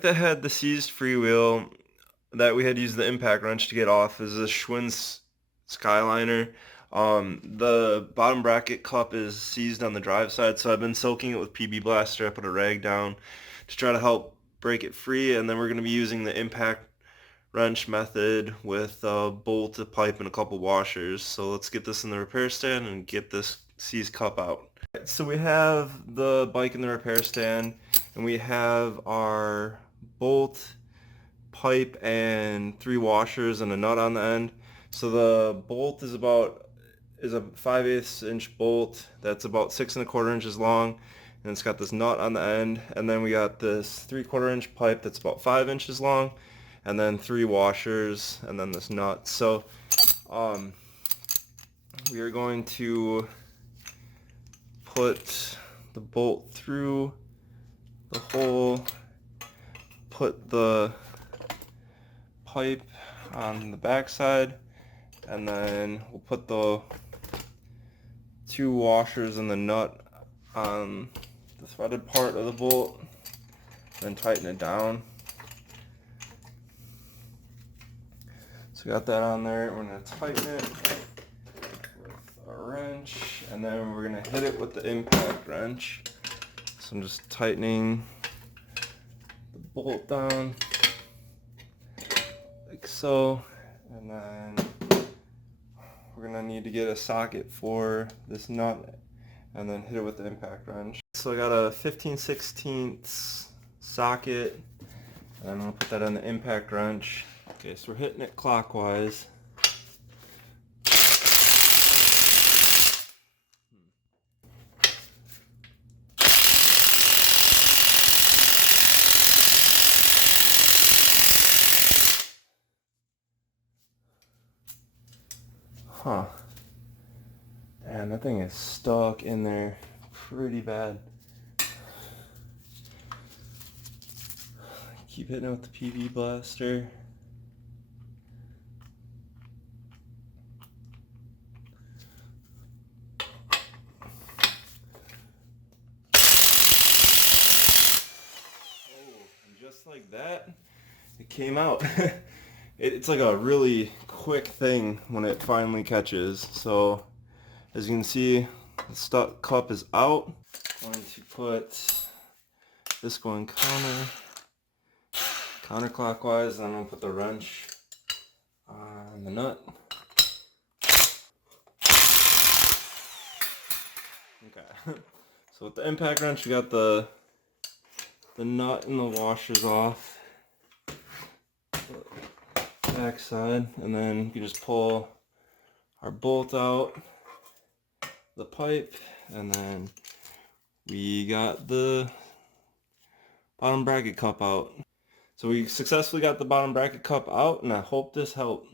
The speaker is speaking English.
That had the seized freewheel that we had used the impact wrench to get off is a Schwinn's Skyliner. The bottom bracket cup is seized on the drive side, so I've been soaking it with PB Blaster. I put a rag down to try to help break it free, and then we're going to be using the impact wrench method with a bolt, a pipe, and a couple washers. So let's get this in the repair stand and get this seized cup out. So we have the bike in the repair stand, and we have our bolt, pipe, and 3 washers and a nut on the end. So the bolt is a 5/8 inch bolt that's about 6 1/4 inches long, and it's got this nut on the end. And then we got this 3/4 inch pipe that's about 5 inches long, and then 3 washers, and then this nut. So we are going to put the bolt through the hole, put the pipe on the back side, and then we'll put the 2 washers and the nut on the threaded part of the bolt, then tighten it down. So got that on there. We're going to tighten it with a wrench, and then we're going to hit it with the impact wrench. So I'm just tightening the bolt down like so, and then we're going to need to get a socket for this nut and then hit it with the impact wrench. So I got a 15/16 socket, and I'm going to put that on the impact wrench. Okay, so we're hitting it clockwise. Huh. And that thing is stuck in there pretty bad. Keep hitting it with the PB Blaster. And just like that, it came out. It's like a really quick thing when it finally catches. So as you can see, the stuck cup is out. I'm going to put this going counterclockwise, and I'm going to put the wrench on the nut. Okay. So with the impact wrench, we got the nut and the washers off the back side, and then you just pull our bolt out, the pipe, and then we got the bottom bracket cup out. So we successfully got the bottom bracket cup out, and I hope this helped.